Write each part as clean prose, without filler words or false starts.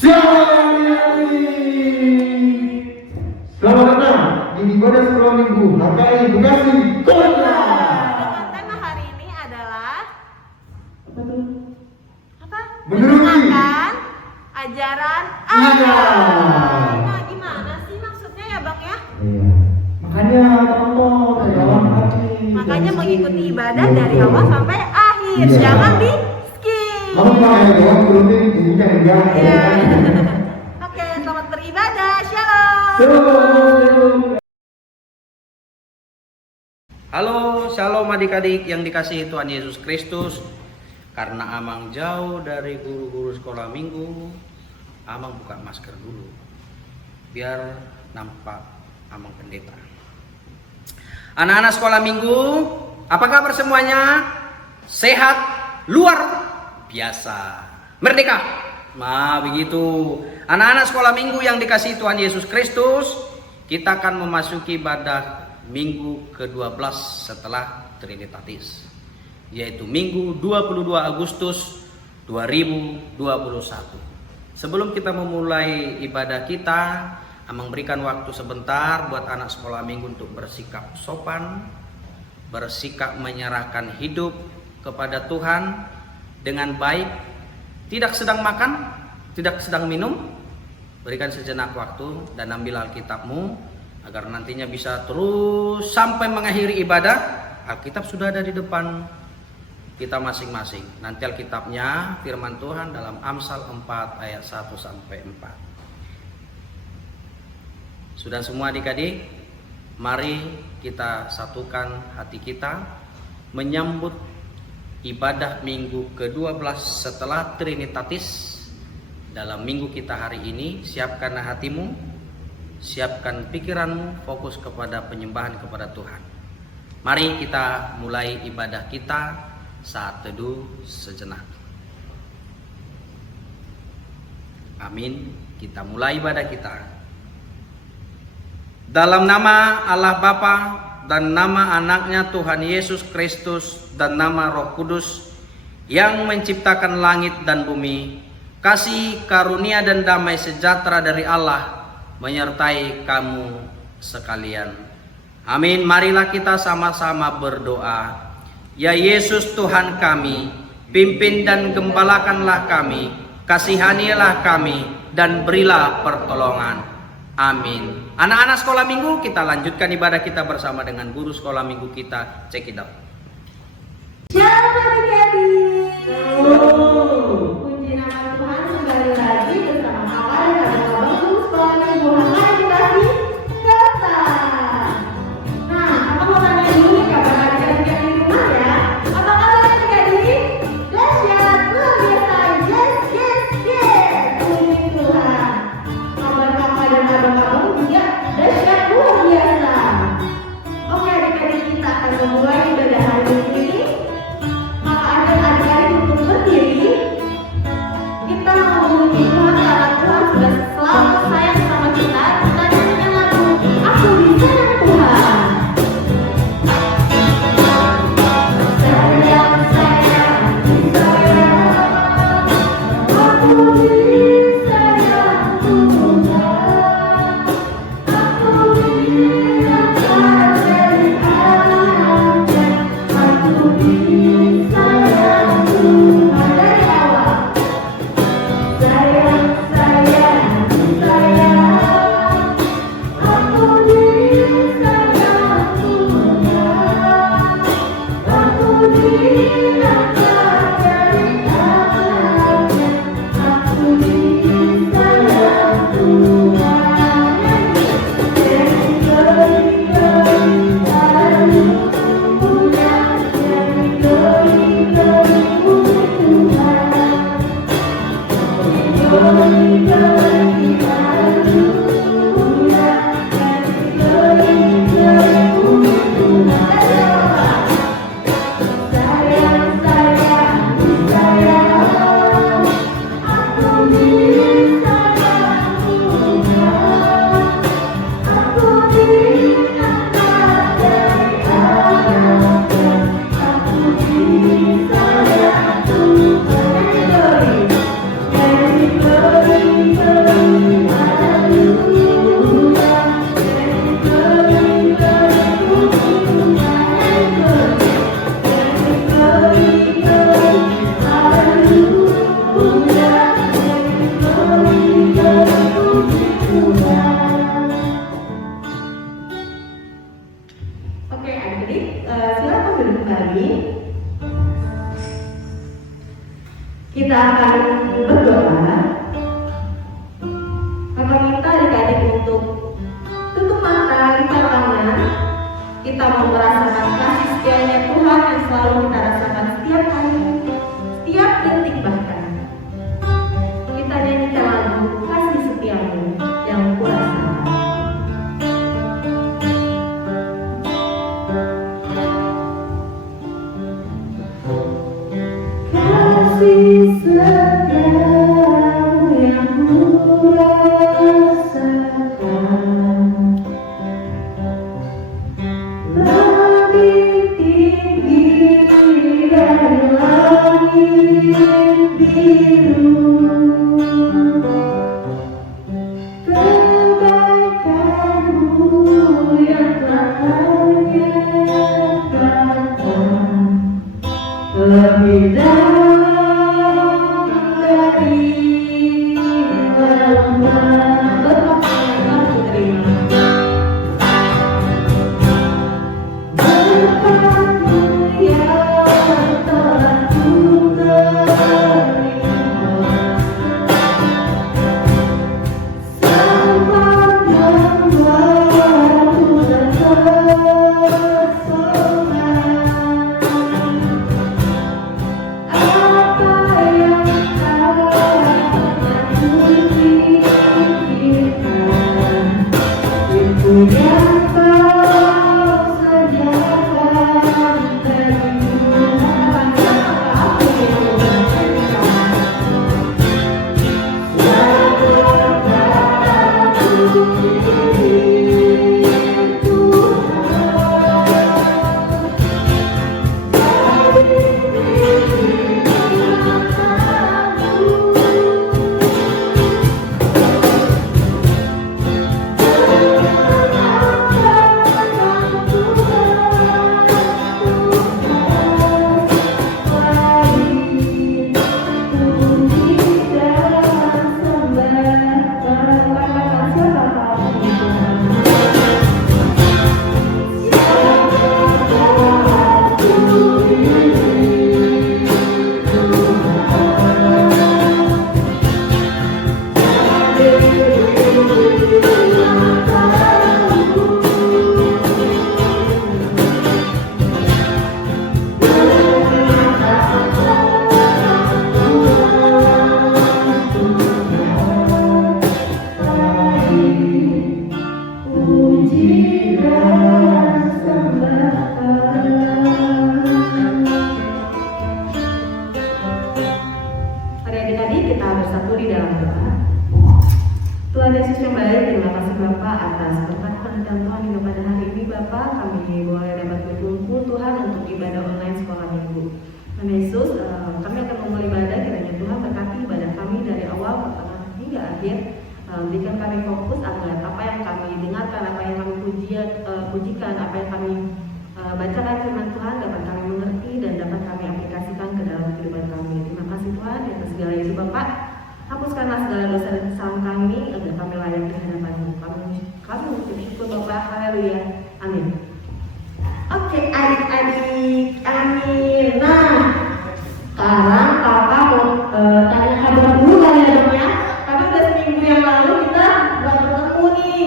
Selamat datang di ibadah sekolah minggu HKI Bekasi Kota. Tema hari ini adalah apa? Menerusi Mengenalkan ajaran Allah. Allah. Nah, gimana sih maksudnya ya Bang ya? Iya. Makanya tonton dari awal hati. Makanya mengikuti ibadah dari awal sampai akhir. Iya. Jangan di skip. Kamu cuma yang doang turutin bunyinya enggak. Iya. Oke, selamat beribadah. Shalom. Shalom. Halo, shalom adik-adik yang dikasihi Tuhan Yesus Kristus. Karena Amang jauh dari guru-guru sekolah minggu, Amang buka masker dulu biar nampak Amang pendeta. Anak-anak sekolah minggu, apa kabar semuanya? Sehat, luar biasa, merdeka. Nah begitu, anak-anak sekolah minggu yang dikasihi Tuhan Yesus Kristus, kita akan memasuki ibadah minggu ke-12 setelah Trinitatis, yaitu minggu 22 Agustus 2021. Sebelum kita memulai ibadah kita, Amang berikan waktu sebentar buat anak sekolah minggu untuk bersikap sopan, bersikap menyerahkan hidup kepada Tuhan dengan baik, tidak sedang makan, tidak sedang minum. Berikan sejenak waktu dan ambil Alkitabmu agar nantinya bisa terus sampai mengakhiri ibadah. Alkitab sudah ada di depan kita masing-masing. Nanti Alkitabnya firman Tuhan dalam Amsal 4 ayat 1 sampai 4. Sudah semua adik-adik? Mari kita satukan hati kita menyambut ibadah minggu ke-12 setelah Trinitatis. Dalam minggu kita hari ini, siapkan hatimu, siapkan pikiranmu, fokus kepada penyembahan kepada Tuhan. Mari kita mulai ibadah kita saat teduh sejenak. Amin. Kita mulai ibadah kita. Dalam nama Allah Bapa dan nama anaknya Tuhan Yesus Kristus dan nama Roh Kudus yang menciptakan langit dan bumi, kasih karunia dan damai sejahtera dari Allah menyertai kamu sekalian. Amin. Marilah kita sama-sama berdoa. Ya Yesus Tuhan kami, pimpin dan gembalakanlah kami, kasihanilah kami dan berilah pertolongan. Amin. Anak-anak sekolah minggu, kita lanjutkan ibadah kita bersama dengan guru sekolah minggu kita. Check it out. Shalom adik-adik. Puji nama Tuhan, kembali lagi bersama kakak dan adik-adik guru sekolah minggu HKI Bekasi Kota. Nah, aku mau tanya dulu nih kabar adik-adik yang di rumah ya. Apa kabar adik-adik? Dahsyat, luar biasa. Yes. Puji Tuhan. Kabar kakak dan abang-abang juga dahsyat, luar biasa. Oke adik-adik, kita akan memulai ibadah hari ini. Maka ada adik-adik untuk berdiri. Kita mau memuji Tuhan karena Tuhan sudah selalu sayang sama kita. Kita nyanyikan lagu Aku Disayang Tuhan. Sayang, sayang, disayang. Aku disayang Tuhan. Aku diangkat dari angkat. Aku disayang Tuhan. Dari awal. Sayang, sayang, disayang. Aku disayang Tuhan. Aku diangkat dari angkat. Aku disayang Tuhan. Jadi haleluya, jadi sayang, sayang, disayang. Aku disayang Tuhan. Aku diangkat dari angkat. Aku disayang Tuhan. Jadi glory, Mari adik-adik kita bersatu di dalam doa. Tuhan Yesus yang baik, terima kasih Bapak atas berkat dan Tuhan hingga pada hari ini Bapak, kami boleh dapat berkumpul Tuhan untuk ibadah online sekolah minggu. Tuhan Yesus, kami akan memulai ibadah, kiranya Tuhan berkati ibadah kami dari awal, pertengahan hingga akhir. Berikan kami fokus agar apa yang kami dengarkan, apa yang kami pujikan, apa yang kami bacakan firman Tuhan dapat kami mengerti dan dapat kami aplikasikan ke dalam kehidupan kami. Terima kasih Tuhan di atas segala itu Bapak. Hapuskanlah segala dosa dan kesalahan kami agar kami layak di hadapan-Mu. Kami mengucap syukur Bapak. Haleluya. Amin. Oke, adik-adik. Amin. Nah, sekarang Kakak mau tanya kabar dulu kali ya dong ya. Karena udah seminggu yang lalu kita nggak bertemu nih.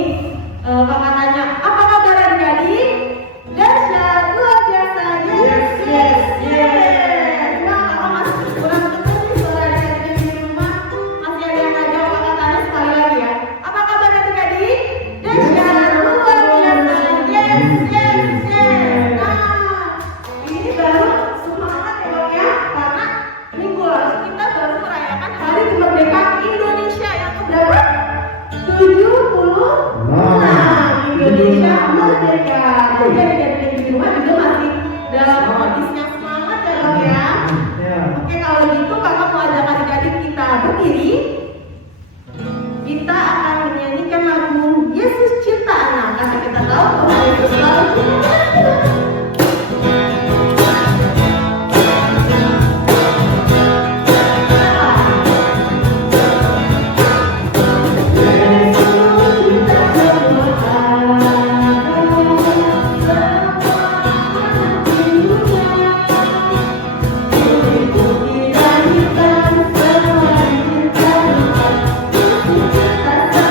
Kakak tanya, apa kabar adik-adik? Dahsyat, luar biasa. Yes, yes, yes. Nah, kakak masih kurang dengar nih suara adik-adik di rumah. Masih ada yang nggak jawab, kakak tanya sekali lagi ya. Apa kabar adik-adik? Dahsyat, luar biasa. Yes, yes, yes. Nah, ini baru semangat ya Bang ya. Karena minggu lalu kita baru merayakan Hari Kemerdekaan Indonesia yang keberapa? 76. Indonesia merdeka. Jadi adik-adik di rumah juga masih dalam kondisi yang semangat ya Bang ya. Oke, kalau gitu kakak mau ajak adik-adik kita berdiri. Kita akan menyanyikan lagu Yesus Cinta Anak. Karena kita tahu bahwa Yesus selalu cinta. Kita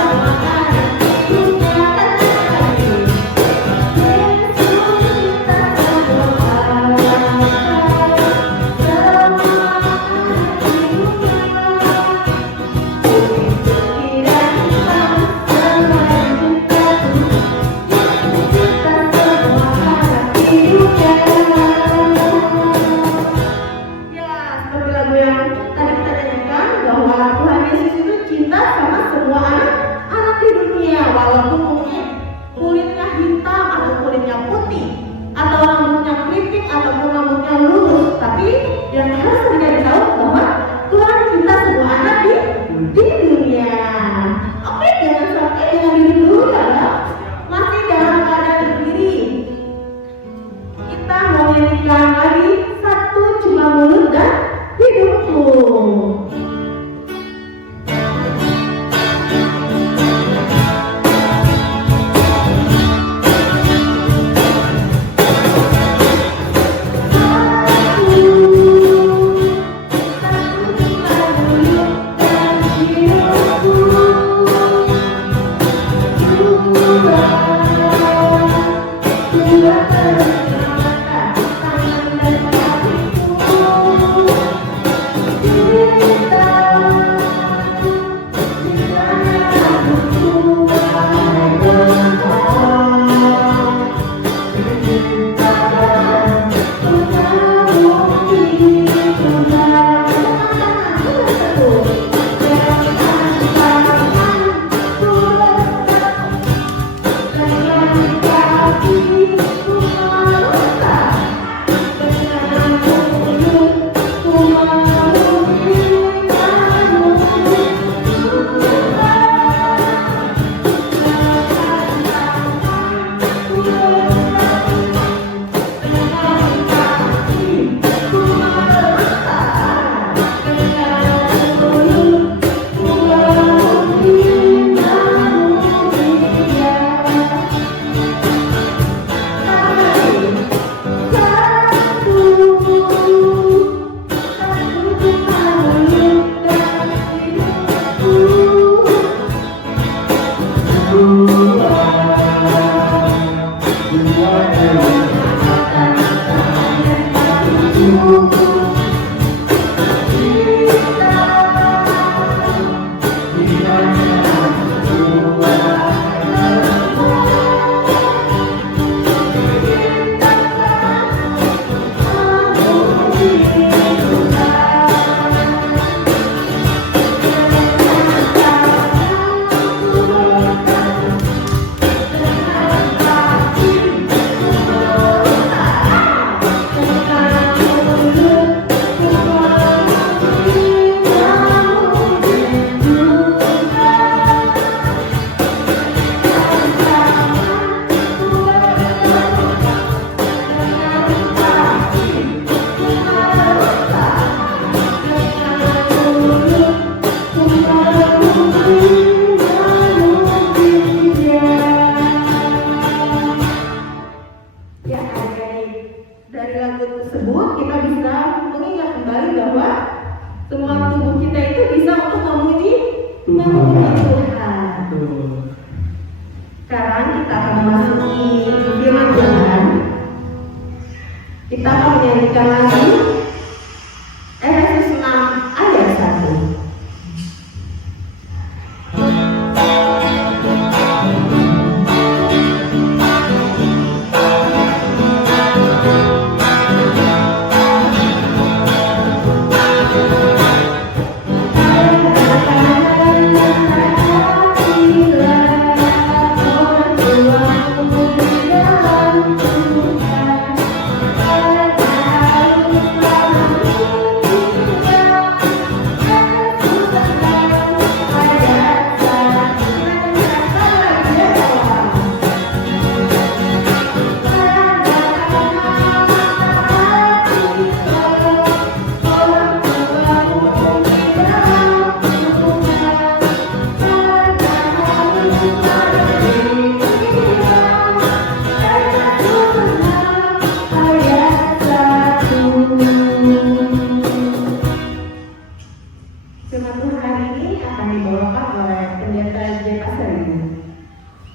Tuhan. Sekarang kita akan memasuki firman Tuhan. Kita akan menyanyikan lagi Efesus 6 ayat 1.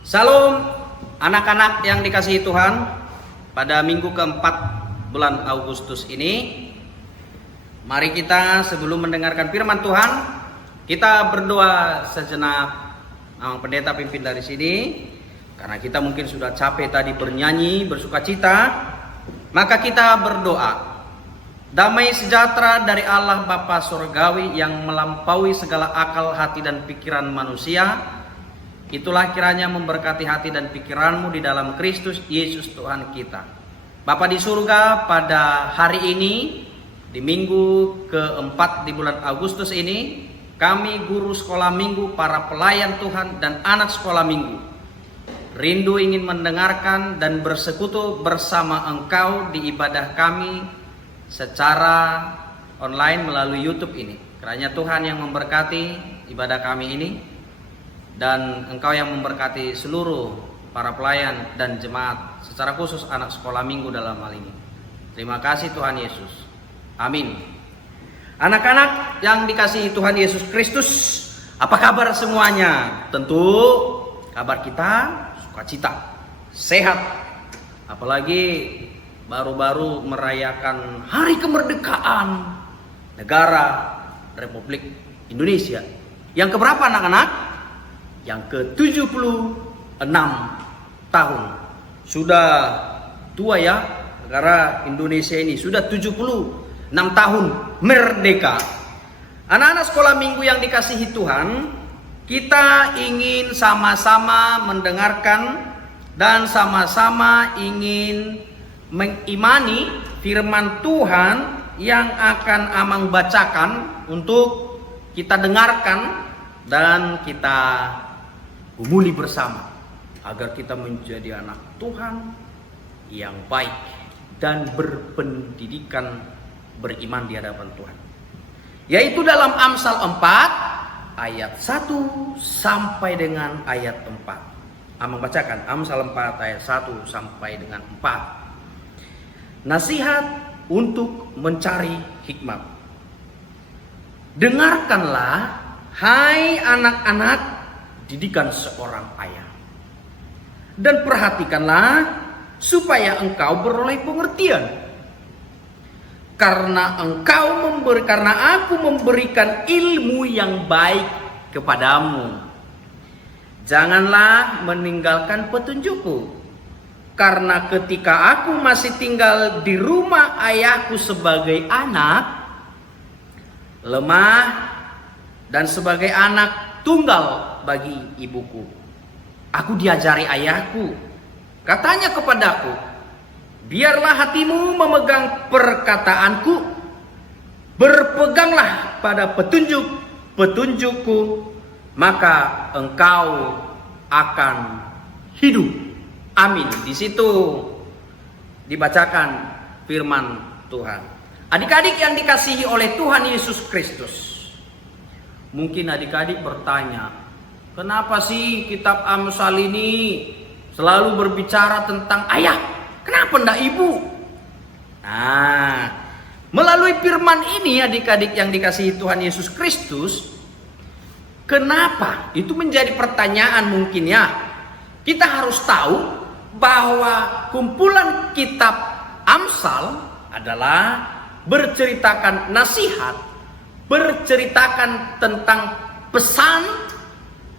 Salam anak-anak yang dikasihi Tuhan. Pada minggu keempat bulan Agustus ini, mari kita sebelum mendengarkan firman Tuhan, kita berdoa sejenak. Pendeta pimpin dari sini, karena kita mungkin sudah capek tadi bernyanyi, bersukacita, maka kita berdoa. Damai sejahtera dari Allah Bapa Surgawi yang melampaui segala akal, hati dan pikiran manusia, itulah kiranya memberkati hati dan pikiranmu di dalam Kristus Yesus Tuhan kita. Bapa di surga, pada hari ini, di minggu keempat di bulan Agustus ini, kami guru sekolah minggu, para pelayan Tuhan dan anak sekolah minggu, rindu ingin mendengarkan dan bersekutu bersama Engkau di ibadah kami secara online melalui YouTube ini. Kiranya Tuhan yang memberkati ibadah kami ini, dan Engkau yang memberkati seluruh para pelayan dan jemaat, secara khusus anak sekolah minggu dalam hal ini. Terima kasih Tuhan Yesus. Amin. Anak-anak yang dikasihi Tuhan Yesus Kristus, apa kabar semuanya? Tentu kabar kita sukacita, sehat. Apalagi baru-baru merayakan hari kemerdekaan negara Republik Indonesia. Yang keberapa anak-anak? Yang ke-76 tahun. Sudah tua ya, negara Indonesia ini sudah 76 tahun merdeka. Anak-anak sekolah minggu yang dikasihi Tuhan, kita ingin sama-sama mendengarkan dan sama-sama ingin mengimani firman Tuhan yang akan Amang bacakan untuk kita dengarkan dan kita gumuli bersama agar kita menjadi anak Tuhan yang baik dan berpendidikan, beriman di hadapan Tuhan. Yaitu dalam Amsal 4 ayat 1 sampai dengan ayat 4. Amang bacakan Amsal 4 ayat 1 sampai dengan 4. Nasihat untuk mencari hikmat. Dengarkanlah, hai anak-anak, didikan seorang ayah, dan perhatikanlah supaya engkau beroleh pengertian, karena aku memberikan ilmu yang baik kepadamu. Janganlah meninggalkan petunjukku, karena ketika aku masih tinggal di rumah ayahku sebagai anak lemah dan sebagai anak tunggal bagi ibuku, aku diajari ayahku. Katanya kepadaku, biarlah hatimu memegang perkataanku, berpeganglah pada petunjukku, maka engkau akan hidup. Amin. Di situ dibacakan firman Tuhan. Adik-adik yang dikasihi oleh Tuhan Yesus Kristus, mungkin adik-adik bertanya, kenapa sih kitab Amsal ini selalu berbicara tentang ayah? Kenapa enggak ibu? Nah, melalui firman ini adik-adik yang dikasihi Tuhan Yesus Kristus, Kenapa? Itu menjadi pertanyaan mungkin ya. Kita harus tahu bahwa kumpulan kitab Amsal adalah berceritakan nasihat, berceritakan tentang pesan,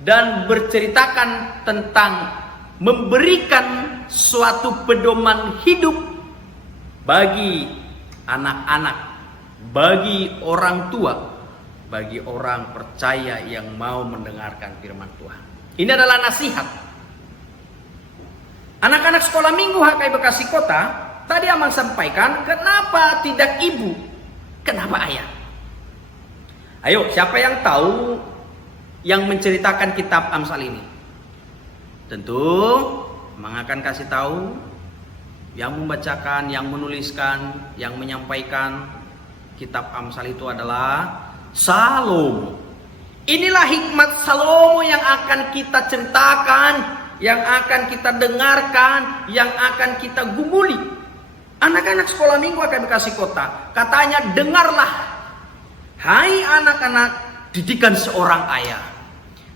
dan berceritakan tentang memberikan suatu pedoman hidup bagi anak-anak, bagi orang tua, bagi orang percaya yang mau mendengarkan firman Tuhan. Ini adalah nasihat. Anak-anak sekolah minggu HKI Bekasi Kota, tadi Amang sampaikan, kenapa tidak ibu? Kenapa ayah? Ayo, siapa yang tahu yang menceritakan kitab Amsal ini? Tentu Amang akan kasih tahu. Yang membacakan, yang menuliskan, yang menyampaikan kitab Amsal itu adalah Salomo. Inilah hikmat Salomo yang akan kita ceritakan, yang akan kita dengarkan, yang akan kita gumuli. Anak-anak sekolah minggu HKI Bekasi Kota, katanya dengarlah, hai anak-anak, didikan seorang ayah.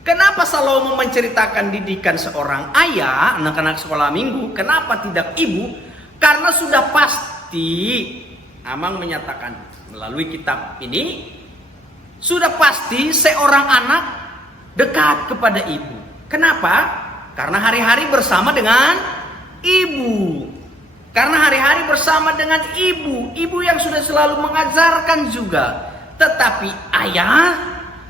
Kenapa Salomo menceritakan didikan seorang ayah, anak-anak sekolah minggu? Kenapa tidak ibu? Karena sudah pasti Amang menyatakan melalui kitab ini, sudah pasti seorang anak dekat kepada ibu. Kenapa? Karena hari-hari bersama dengan ibu. Karena hari-hari bersama dengan ibu. Ibu yang sudah selalu mengajarkan juga. Tetapi ayah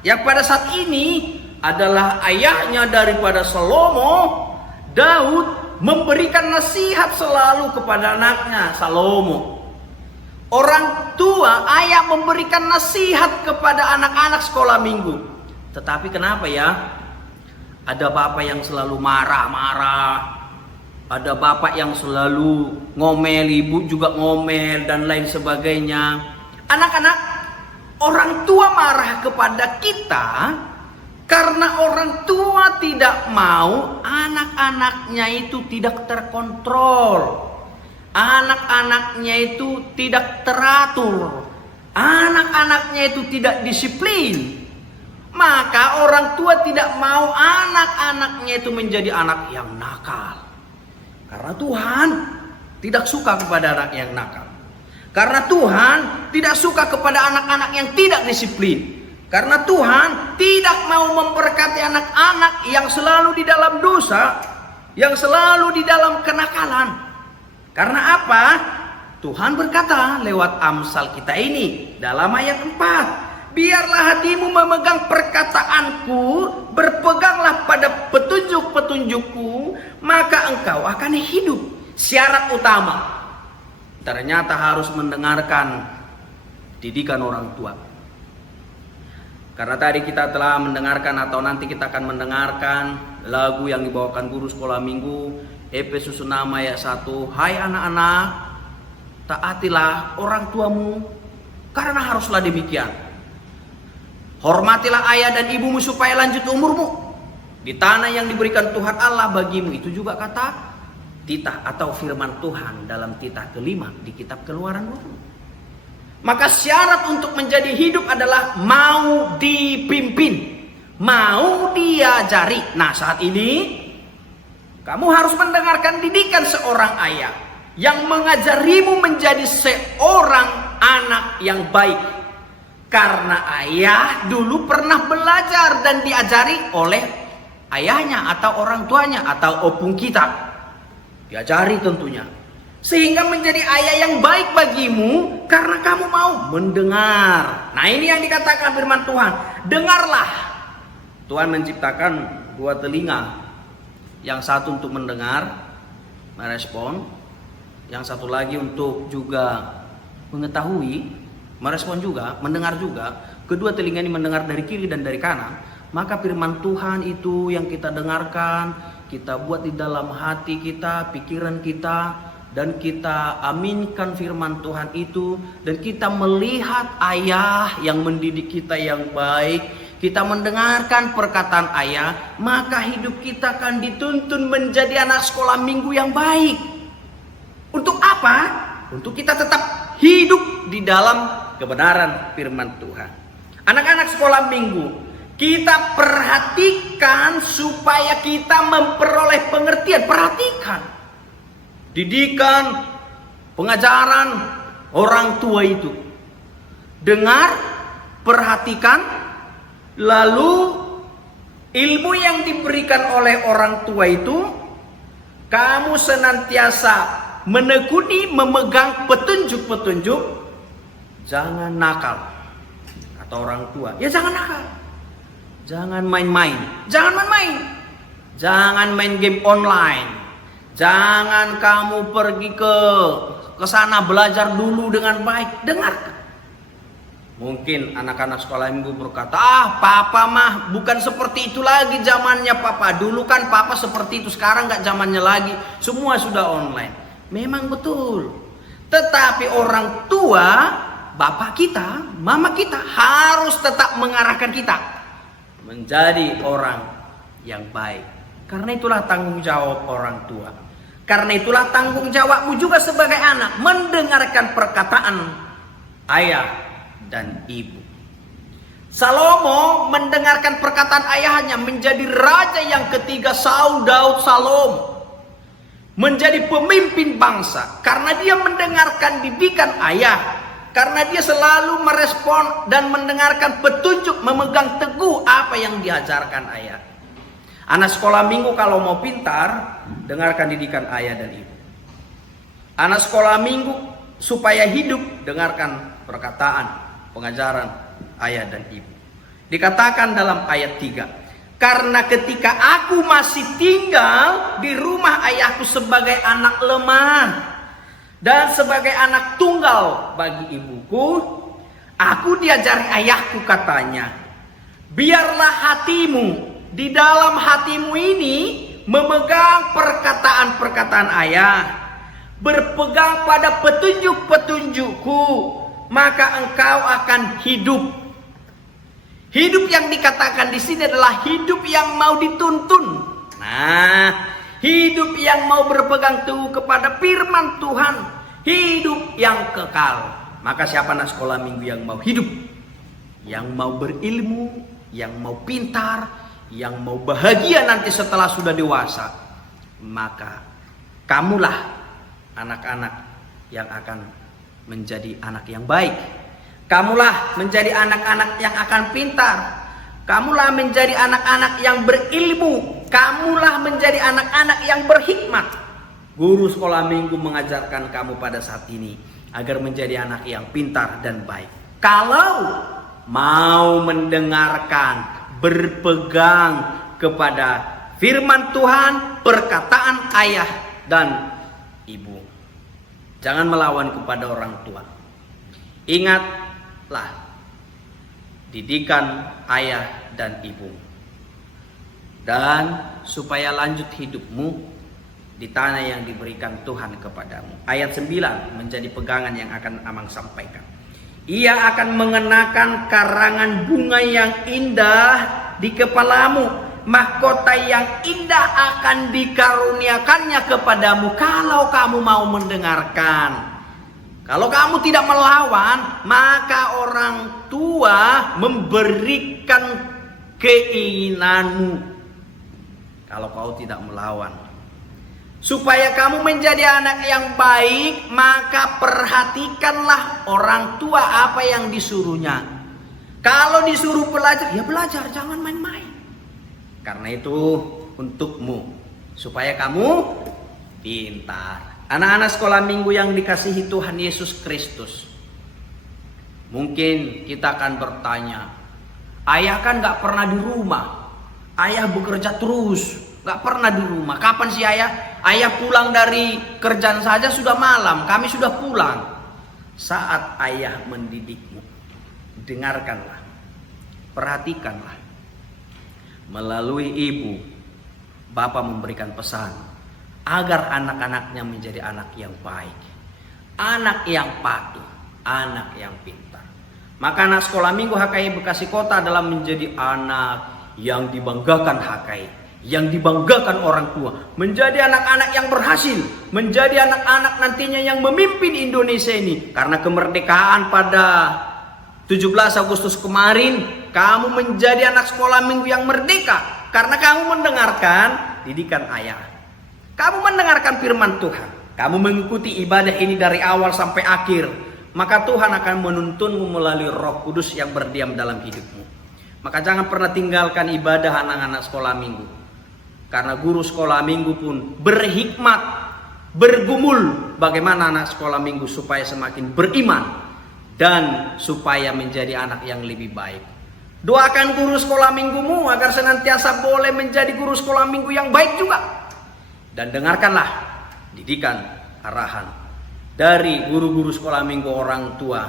yang pada saat ini adalah ayahnya daripada Salomo, Daud, memberikan nasihat selalu kepada anaknya Salomo. Orang tua, ayah memberikan nasihat kepada anak-anak sekolah minggu. Tetapi kenapa ya? Ada bapak yang selalu marah-marah, ada bapak yang selalu ngomel, ibu juga ngomel, dan lain sebagainya. Anak-anak, orang tua marah kepada kita karena orang tua tidak mau anak-anaknya itu tidak terkontrol, anak-anaknya itu tidak teratur, anak-anaknya itu tidak disiplin. Maka orang tua tidak mau anak-anaknya itu menjadi anak yang nakal. Karena Tuhan tidak suka kepada anak yang nakal. Karena Tuhan tidak suka kepada anak-anak yang tidak disiplin. Karena Tuhan tidak mau memberkati anak-anak yang selalu di dalam dosa, yang selalu di dalam kenakalan. Karena apa? Tuhan berkata lewat Amsal kita ini dalam ayat 4. Biarlah hatimu memegang perkataanku, berpeganglah pada petunjuk-petunjukku, maka engkau akan hidup. Syarat utama, ternyata harus mendengarkan didikan orang tua. Karena tadi kita telah mendengarkan atau nanti kita akan mendengarkan lagu yang dibawakan guru sekolah minggu, Efesus 6 ayat 1. Hai anak-anak, taatilah orang tuamu, karena haruslah demikian. Hormatilah ayah dan ibumu supaya lanjut umurmu di tanah yang diberikan Tuhan Allah bagimu. Itu juga kata titah atau firman Tuhan dalam titah kelima di kitab Keluaran 20. Maka syarat untuk menjadi hidup adalah mau dipimpin, mau diajari. Nah, saat ini kamu harus mendengarkan didikan seorang ayah yang mengajarimu menjadi seorang anak yang baik. Karena ayah dulu pernah belajar dan diajari oleh ayahnya atau orang tuanya atau opung kita. Diajari tentunya. Sehingga menjadi ayah yang baik bagimu karena kamu mau mendengar. Nah, ini yang dikatakan firman Tuhan. Dengarlah. Tuhan menciptakan dua telinga. Yang satu untuk mendengar, merespon. Yang satu lagi untuk juga mengetahui, merespon juga, mendengar juga. Kedua telinga ini mendengar dari kiri dan dari kanan. Maka firman Tuhan itu yang kita dengarkan, kita buat di dalam hati kita, pikiran kita, dan kita aminkan firman Tuhan itu. Dan kita melihat ayah yang mendidik kita yang baik, kita mendengarkan perkataan ayah, maka hidup kita akan dituntun menjadi anak sekolah minggu yang baik. Untuk apa? Untuk kita tetap hidup di dalam kebenaran firman Tuhan. Anak-anak sekolah minggu, Kita perhatikan supaya kita memperoleh pengertian. Perhatikan. Didikan, pengajaran orang tua itu. Dengar, perhatikan, lalu ilmu yang diberikan oleh orang tua itu, kamu senantiasa menekuni, memegang petunjuk-petunjuk. Jangan nakal. Kata orang tua, ya jangan nakal. Jangan main-main. Jangan main-main. Jangan main game online. Jangan kamu pergi ke sana belajar dulu dengan baik. Dengarkan. Mungkin anak-anak sekolah minggu berkata, papa mah bukan seperti itu lagi zamannya papa. Dulu kan papa seperti itu, sekarang gak zamannya lagi. Semua sudah online. Memang betul. Tetapi orang tua, bapak kita, mama kita harus tetap mengarahkan kita menjadi orang yang baik. Karena itulah tanggung jawab orang tua. Karena itulah tanggung jawabmu juga sebagai anak, mendengarkan perkataan ayah dan ibu. Salomo mendengarkan perkataan ayahnya, menjadi raja yang ketiga Saul Daud Salomo. Menjadi pemimpin bangsa karena dia mendengarkan didikan ayah. Karena dia selalu merespon dan mendengarkan petunjuk, memegang teguh apa yang diajarkan ayah. Anak sekolah minggu kalau mau pintar, dengarkan didikan ayah dan ibu. Anak sekolah minggu supaya hidup, dengarkan perkataan, pengajaran ayah dan ibu. Dikatakan dalam ayat 3, karena ketika aku masih tinggal di rumah ayahku sebagai anak lemah dan sebagai anak tunggal bagi ibuku, aku diajari ayahku, katanya, biarlah hatimu di dalam hatimu ini memegang perkataan-perkataan ayah, berpegang pada petunjuk-petunjukku, maka engkau akan hidup. Hidup yang dikatakan di sini adalah hidup yang mau dituntun. Nah, hidup yang mau berpegang teguh kepada firman Tuhan, hidup yang kekal. Maka siapa anak sekolah minggu yang mau hidup, yang mau berilmu, yang mau pintar, yang mau bahagia nanti setelah sudah dewasa, maka kamulah anak-anak yang akan menjadi anak yang baik. Kamulah menjadi anak-anak yang akan pintar. Kamulah menjadi anak-anak yang berilmu. Kamulah menjadi anak-anak yang berhikmat. Guru sekolah minggu mengajarkan kamu pada saat ini agar menjadi anak yang pintar dan baik. Kalau mau mendengarkan, berpegang kepada firman Tuhan, perkataan ayah dan ibu. Jangan melawan kepada orang tua. Ingatlah didikan ayah dan ibu. Dan supaya lanjut hidupmu di tanah yang diberikan Tuhan kepadamu. Ayat 9 menjadi pegangan yang akan Amang sampaikan. Ia akan mengenakan karangan bunga yang indah di kepalamu. Mahkota yang indah akan dikaruniakannya kepadamu kalau kamu mau mendengarkan. Kalau kamu tidak melawan, maka orang tua memberikan keinginanmu. Kalau kau tidak melawan, supaya kamu menjadi anak yang baik, maka perhatikanlah orang tua apa yang disuruhnya. Kalau disuruh belajar, ya belajar, jangan main-main. Karena itu untukmu, supaya kamu pintar. Anak-anak sekolah minggu yang dikasihi Tuhan Yesus Kristus, mungkin kita akan bertanya, ayah kan gak pernah di rumah. Ayah bekerja terus, gak pernah di rumah. Kapan sih ayah? Ayah pulang dari kerjaan saja sudah malam, kami sudah pulang. Saat ayah mendidikmu, dengarkanlah, perhatikanlah. Melalui ibu, Bapa memberikan pesan agar anak-anaknya menjadi anak yang baik, anak yang patuh, anak yang pintar. Maka anak sekolah minggu HKI Bekasi Kota adalah menjadi anak yang dibanggakan HKI, yang dibanggakan orang tua, menjadi anak-anak yang berhasil, menjadi anak-anak nantinya yang memimpin Indonesia ini. Karena kemerdekaan pada 17 Agustus kemarin kamu menjadi anak sekolah minggu yang merdeka karena kamu mendengarkan didikan ayah. Kamu mendengarkan firman Tuhan. Kamu mengikuti ibadah ini dari awal sampai akhir. Maka Tuhan akan menuntunmu melalui Roh Kudus yang berdiam dalam hidupmu. Maka jangan pernah tinggalkan ibadah anak-anak sekolah minggu. Karena guru sekolah minggu pun berhikmat, bergumul bagaimana anak sekolah minggu supaya semakin beriman dan supaya menjadi anak yang lebih baik. Doakan guru sekolah minggumu agar senantiasa boleh menjadi guru sekolah minggu yang baik juga. Dan dengarkanlah didikan, arahan dari guru-guru sekolah minggu, orang tua,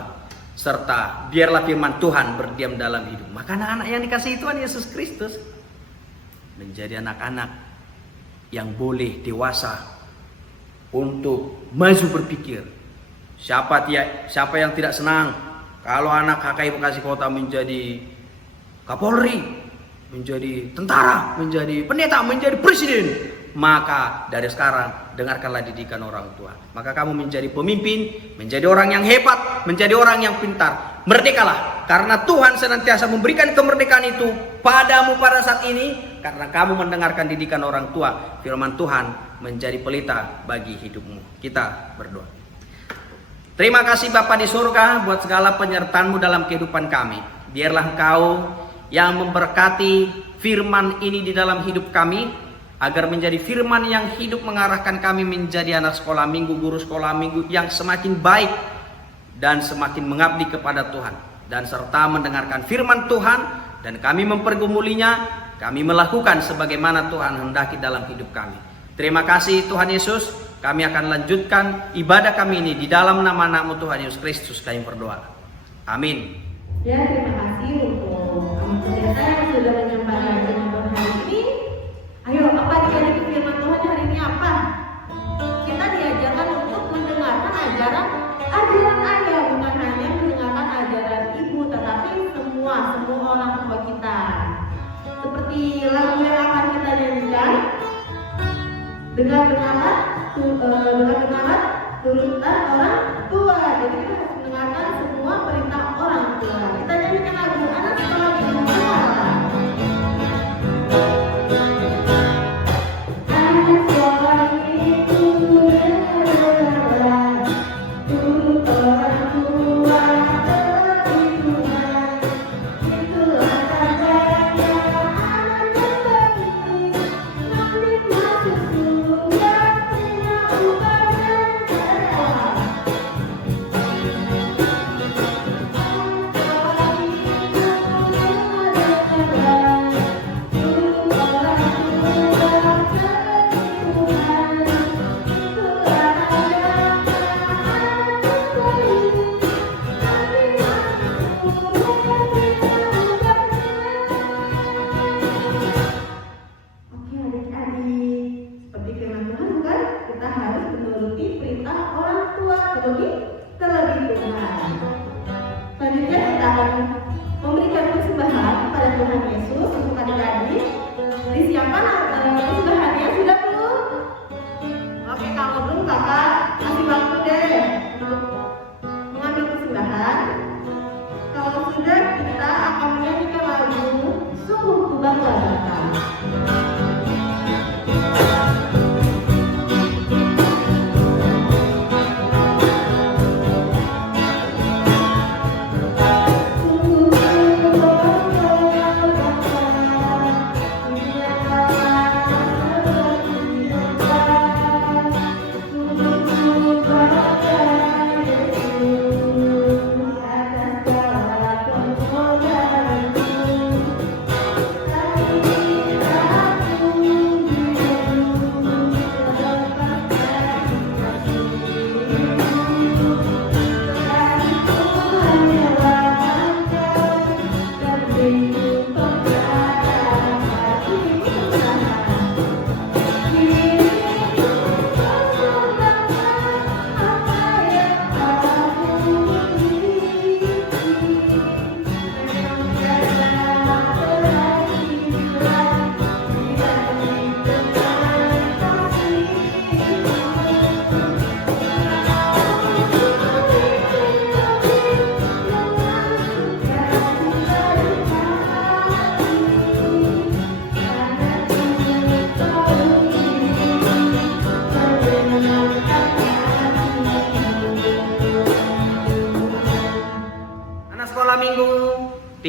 serta biarlah firman Tuhan berdiam dalam hidup. Maka anak-anak yang dikasihi Tuhan Yesus Kristus menjadi anak-anak yang boleh dewasa untuk maju berpikir. Siapa yang tidak senang kalau anak HKI Bekasi Kota menjadi Kapolri, menjadi tentara, menjadi pendeta, menjadi presiden? Maka dari sekarang dengarkanlah didikan orang tua. Maka kamu menjadi pemimpin, menjadi orang yang hebat, menjadi orang yang pintar. Merdekalah karena Tuhan senantiasa memberikan kemerdekaan itu padamu pada saat ini karena kamu mendengarkan didikan orang tua. Firman Tuhan menjadi pelita bagi hidupmu. Kita berdoa. Terima kasih Bapa di surga buat segala penyertaan-Mu dalam kehidupan kami. Biarlah Engkau yang memberkati firman ini di dalam hidup kami, agar menjadi firman yang hidup mengarahkan kami menjadi anak sekolah minggu, guru sekolah minggu yang semakin baik dan semakin mengabdi kepada Tuhan. Dan serta mendengarkan firman Tuhan dan kami mempergumulinya, kami melakukan sebagaimana Tuhan hendaki dalam hidup kami. Terima kasih Tuhan Yesus, kami akan lanjutkan ibadah kami ini di dalam nama-Mu Tuhan Yesus Kristus kami berdoa. Amin. Ya, terima kasih untuk pendeta yang sudah menyampaikan firman hari ini. Ayo, apa diajarkan firman Tuhan hari ini apa? Kita diajarkan untuk mendengarkan ajaran ayah, bukan hanya mendengarkan ajaran ibu, tetapi semua orang tua kita. Seperti lagu yang akan kita nyanyikan, dengar-dengarlah turutan orang tua. Jadi kita harus mendengarkan semua perintah orang tua. Kita nyanyikan lagu anak sekolah minggu.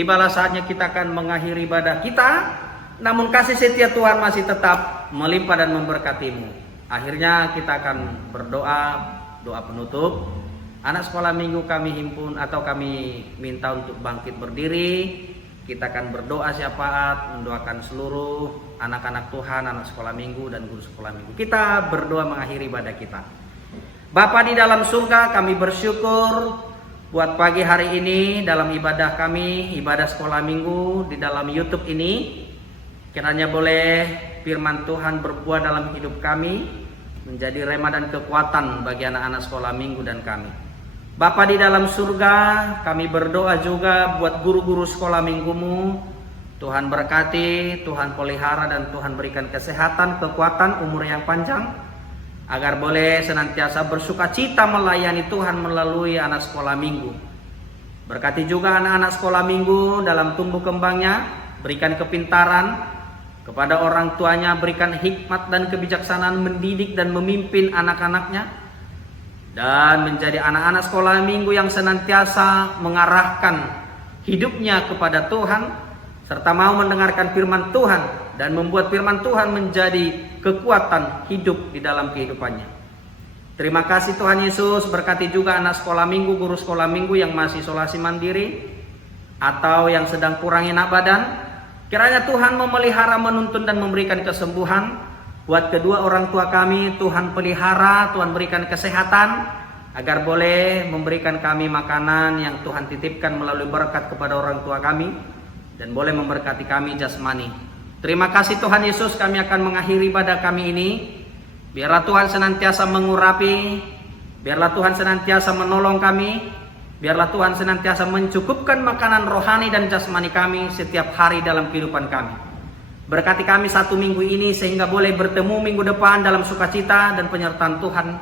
Tibalah saatnya kita akan mengakhiri ibadah kita, namun kasih setia Tuhan masih tetap melimpah dan memberkatimu. Akhirnya kita akan berdoa, doa penutup. Anak sekolah minggu kami himpun atau kami minta untuk bangkit berdiri. Kita akan berdoa syafaat, mendoakan seluruh anak-anak Tuhan, anak sekolah minggu dan guru sekolah minggu. Kita berdoa mengakhiri ibadah kita. Bapa di dalam surga, kami bersyukur buat pagi hari ini dalam ibadah kami, ibadah sekolah minggu di dalam YouTube ini. Kiranya boleh firman Tuhan berbuah dalam hidup kami, menjadi rema dan kekuatan bagi anak-anak sekolah minggu dan kami. Bapa di dalam surga, kami berdoa juga buat guru-guru sekolah minggumu. Tuhan berkati, Tuhan pelihara dan Tuhan berikan kesehatan, kekuatan, umur yang panjang, agar boleh senantiasa bersukacita melayani Tuhan melalui anak sekolah minggu. Berkati juga anak-anak sekolah minggu dalam tumbuh kembangnya, berikan kepintaran kepada orang tuanya, berikan hikmat dan kebijaksanaan mendidik dan memimpin anak-anaknya, dan menjadi anak-anak sekolah minggu yang senantiasa mengarahkan hidupnya kepada Tuhan, serta mau mendengarkan firman Tuhan dan membuat firman Tuhan menjadi kekuatan hidup di dalam kehidupannya. Terima kasih Tuhan Yesus. Berkati juga anak sekolah minggu, guru sekolah minggu yang masih isolasi mandiri atau yang sedang kurang enak badan. Kiranya Tuhan memelihara, menuntun dan memberikan kesembuhan buat kedua orang tua kami. Tuhan pelihara, Tuhan berikan kesehatan agar boleh memberikan kami makanan yang Tuhan titipkan melalui berkat kepada orang tua kami dan boleh memberkati kami jasmani. Terima kasih Tuhan Yesus, kami akan mengakhiri ibadah kami ini. Biarlah Tuhan senantiasa mengurapi, biarlah Tuhan senantiasa menolong kami, biarlah Tuhan senantiasa mencukupkan makanan rohani dan jasmani kami setiap hari dalam kehidupan kami. Berkati kami satu minggu ini sehingga boleh bertemu minggu depan dalam sukacita dan penyertaan Tuhan.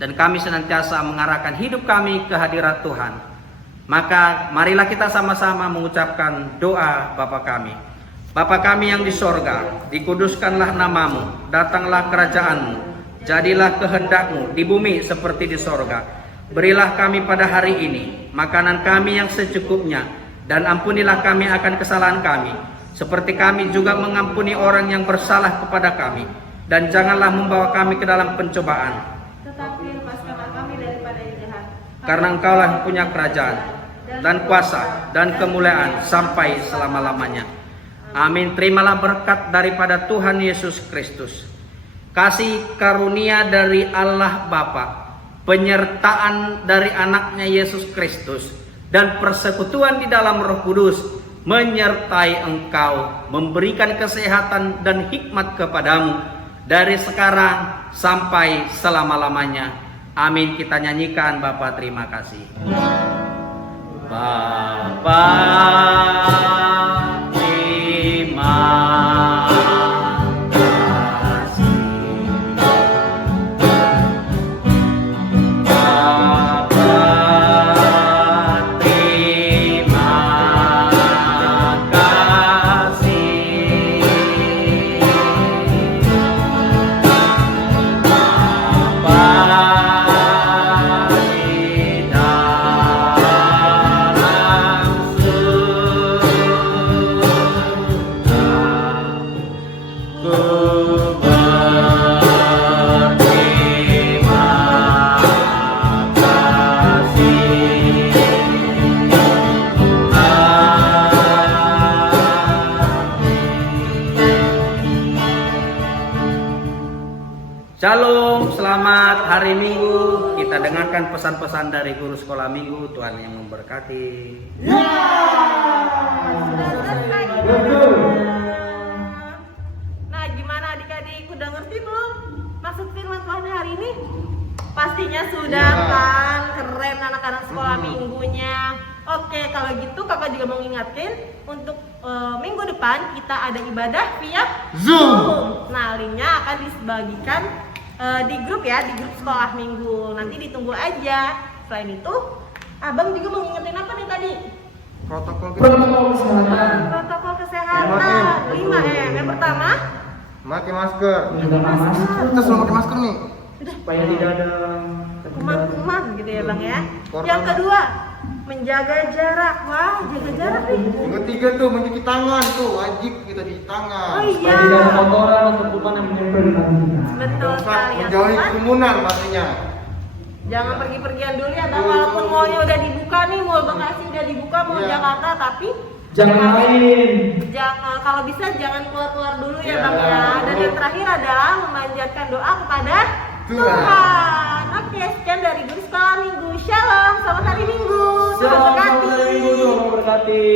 Dan kami senantiasa mengarahkan hidup kami ke hadirat Tuhan. Maka marilah kita sama-sama mengucapkan doa Bapa kami. Bapa kami yang di sorga, dikuduskanlah namamu, datanglah kerajaanmu, jadilah kehendakmu di bumi seperti di sorga. Berilah kami pada hari ini makanan kami yang secukupnya, dan ampunilah kami akan kesalahan kami, seperti kami juga mengampuni orang yang bersalah kepada kami. Dan janganlah membawa kami ke dalam pencobaan, tetapi lepaskanlah kami daripada yang jahat. karena Engkaulah yang punya kerajaan, dan kuasa, dan kemuliaan sampai selama-lamanya. Amin. Terimalah berkat daripada Tuhan Yesus Kristus, kasih karunia dari Allah Bapa, penyertaan dari anaknya Yesus Kristus, dan persekutuan di dalam Roh Kudus menyertai engkau, memberikan kesehatan dan hikmat kepadamu dari sekarang sampai selama-lamanya. Amin. Kita nyanyikan Bapa terima kasih. Bapa terima kasih. Bapa terima kasih. Bapa di dalam Shalom, selamat hari Minggu. Kita dengarkan pesan-pesan dari guru sekolah minggu. Tuhan yang memberkati. Nah, gimana adik-adik? Udah ngerti belum maksud firman Tuhan hari ini? Pastinya sudah kan? Keren anak-anak sekolah minggunya. Oke, kalau gitu kakak juga mau ngingetin untuk minggu depan kita ada ibadah via Zoom. Nah, linknya akan dibagikan di grup ya, di grup sekolah minggu. Nanti ditunggu aja. Selain itu, abang juga mau ngingetin apa nih tadi? Protokol kesehatan. Protokol kesehatan 5M. Yang pertama, Pakai masker. masker. Kita selalu pakai masker nih. Udah, Supaya tidak ada kuman-kuman gitu ya bang ya. Corona. Yang kedua, menjaga jarak. Wah, jaga jarak nih. Yang ketiga tuh mencuci tangan tuh, wajib kita cuci tangan. Oh iya. Supaya tidak ada kotoran atau kuman yang menempel di tangan kita. Betul sekali ya Menjauhi teman. kerumunan pastinya. Jangan pergi-pergian dulu ya, Bang. Walaupun mallnya udah dibuka nih, Mall Bekasi udah dibuka, Mall Iya. Jakarta, tapi Jangan main. jangan, kalau bisa jangan keluar-keluar dulu ya, Iya. Bang ya. Dan yang terakhir adalah memanjatkan doa kepada Tuhan. Tuhan. Oke, sekian dari Guru Sekolah Minggu. Shalom, selamat hari Minggu. Tuhan Selamat berkati. hari Minggu, Tuhan memberkati.